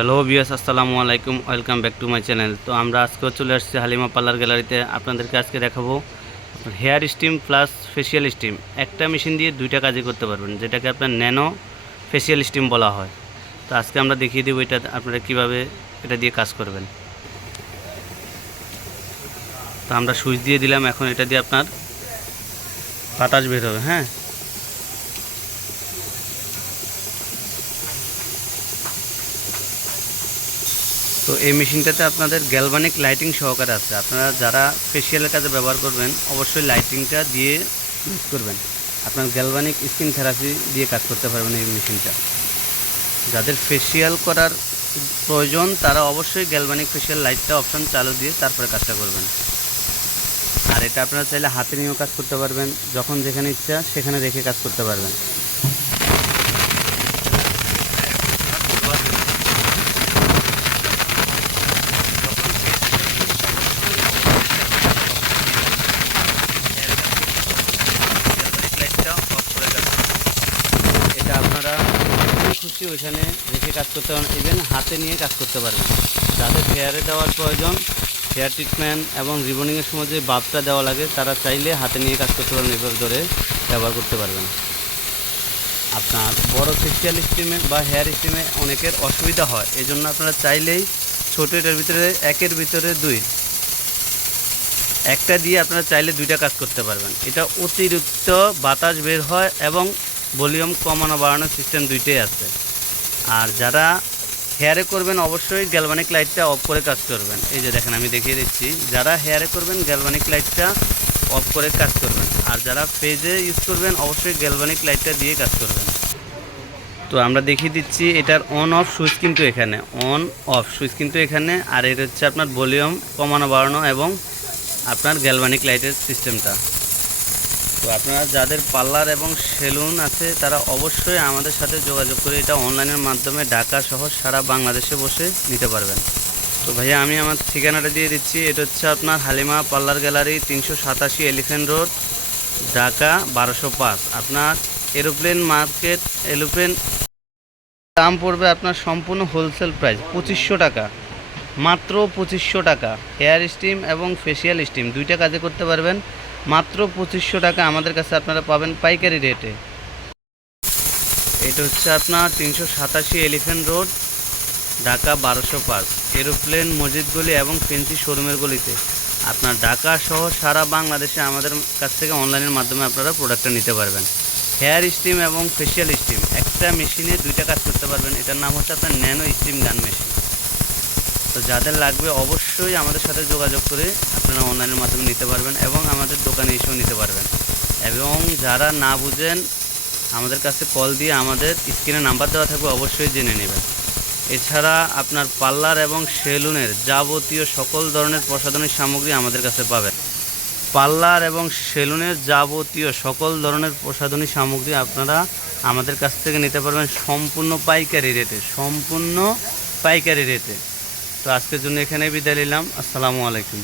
Hello viewers, আসসালামু আলাইকুম, welcome back to my channel. তো আমরা আজকেও চলে আসছি হালিমা পার্লার গ্যালারিতে। আপনাদেরকে আজকে দেখাবো hair steam plus facial steam একটা মেশিন দিয়ে দুইটা কাজই করতে পারবেন, যেটাকে আপনার ন্যানো ফেসিয়াল স্টিম বলা হয়। তো আজকে আমরা দেখিয়ে দেবো এটা আপনারা কীভাবে এটা দিয়ে কাজ করবেন। তো আমরা সুইচ দিয়ে দিলাম, এখন এটা দিয়ে আপনার বাতাস বের হবে। হ্যাঁ, তো এই মেশিনটাতে আপনাদের গ্যালভানিক লাইটিং সহকারে আছে। আপনারা যারা ফেসিয়ালের কাজে ব্যবহার করবেন অবশ্যই লাইটিংটা দিয়ে ইউজ করবেন। আপনার গ্যালভানিক স্কিন থেরাপি দিয়ে কাজ করতে পারবেন এই মেশিনটা। যাদের ফেসিয়াল করার প্রয়োজন তারা অবশ্যই গ্যালভানিক ফেসিয়াল লাইটটা অপশন চালু দিয়ে তারপরে কাজটা করবেন। আর এটা আপনারা চাইলে হাতে নিয়েও কাজ করতে পারবেন, যখন যেখানে ইচ্ছা সেখানে রেখে কাজ করতে পারবেন। এটা আপনারা খুশি ওইখানে রেখে কাজ করতে পারেন, ইভেন হাতে নিয়ে কাজ করতে পারবেন। যাদের হেয়ারে দেওয়ার প্রয়োজন, হেয়ার ট্রিটমেন্ট এবং রিবনিংয়ের সময় যে বাল্বটা দেওয়া লাগে, তারা চাইলে হাতে নিয়ে কাজ করতে পারবেন, এভাবে ধরে ব্যবহার করতে পারবেন। আপনার বড় ফেসিয়াল স্টিমে বা হেয়ার স্টিমে অনেকের অসুবিধা হয়, এই জন্য আপনারা চাইলেই ছোটো এটার ভিতরে একের ভিতরে দুই একটা দিয়ে আপনারা চাইলে দুইটা কাজ করতে পারবেন। এটা অতিরিক্ত বাতাস বের হয় এবং ভলিউম কমানো বাড়ানোর সিস্টেম দুইটাই আছে। আর যারা হেয়ারে করবেন অবশ্যই গ্যালভানিক লাইটটা অফ করে কাজ করবেন। এই যে দেখেন, আমি দেখিয়ে দিচ্ছি, যারা হেয়ারে করবেন গ্যালভানিক লাইটটা অফ করে কাজ করবেন। আর যারা ফেজে ইউজ করবেন অবশ্যই গ্যালভানিক লাইটটা দিয়ে কাজ করবেন। তো আমরা দেখিয়ে দিচ্ছি, এটার অন অফ সুইচ কিন্তু এখানে, অন অফ সুইচ কিন্তু এখানে। আর এটা হচ্ছে আপনার ভলিউম কমানো বাড়ানো এবং আপনার গ্যালভানিক লাইটের সিস্টেমটা। তো আপনারা যাদের পার্লার এবং সেলুন আছে তারা অবশ্যই আমাদের সাথে যোগাযোগ করে এটা অনলাইনের মাধ্যমে ঢাকা সহ সারা বাংলাদেশে বসে নিতে পারবেন। তো ভাইয়া আমি আমার ঠিকানাটা দিয়ে দিচ্ছি। এটা হচ্ছে আপনার Halima parlour gallery, 387 elephant road, Dhaka 1205। আপনার এরোপ্লেন মার্কেট, এরোপ্লেন দাম পড়বে আপনার সম্পূর্ণ হোলসেল প্রাইস 2500 টাকা, মাত্র 2500 টাকা। হেয়ার স্টিম এবং ফেসিয়াল স্টিম দুইটা কাজে করতে পারবেন মাত্র 2500 টাকা আমাদের কাছে আপনারা পাবেন পাইকারি রেটে। এটা হচ্ছে আপনার 387 এলিফ্যান্ট রোড, ঢাকা 1205, এরোপ্লেন মসজিদ গলি এবং ফেন্সি শোরুমের গলিতে। আপনার ঢাকা সহ সারা বাংলাদেশে আমাদের কাছ থেকে অনলাইনের মাধ্যমে আপনারা প্রোডাক্টটা নিতে পারবেন। হেয়ার স্টিম এবং ফেসিয়াল স্টিম একটা মেশিনে দুইটা কাজ করতে পারবেন। এটার নাম হচ্ছে আপনার ন্যানো স্টিম গান মেশিন। তো যাদের লাগবে অবশ্যই আমাদের সাথে যোগাযোগ করে আপনারা অনলাইনের মাধ্যমে নিতে পারবেন এবং আমাদের দোকানে এসেও নিতে পারবেন। এবং যারা না বুঝেন আমাদের কাছে কল দিয়ে আমাদের স্ক্রিনে নাম্বার দেওয়া থাকবে, অবশ্যই জেনে নেবেন। এছাড়া আপনার পার্লার এবং সেলুনের যাবতীয় সকল ধরনের প্রসাধনী সামগ্রী আমাদের কাছে পাবেন। পার্লার এবং সেলুনের যাবতীয় সকল ধরনের প্রসাধনী সামগ্রী আপনারা আমাদের কাছ থেকে নিতে পারবেন সম্পূর্ণ পাইকারি রেটে, সম্পূর্ণ পাইকারি রেটে। তো আজকের জন্য এখানে বিদায় নিলাম। আসসালামু আলাইকুম।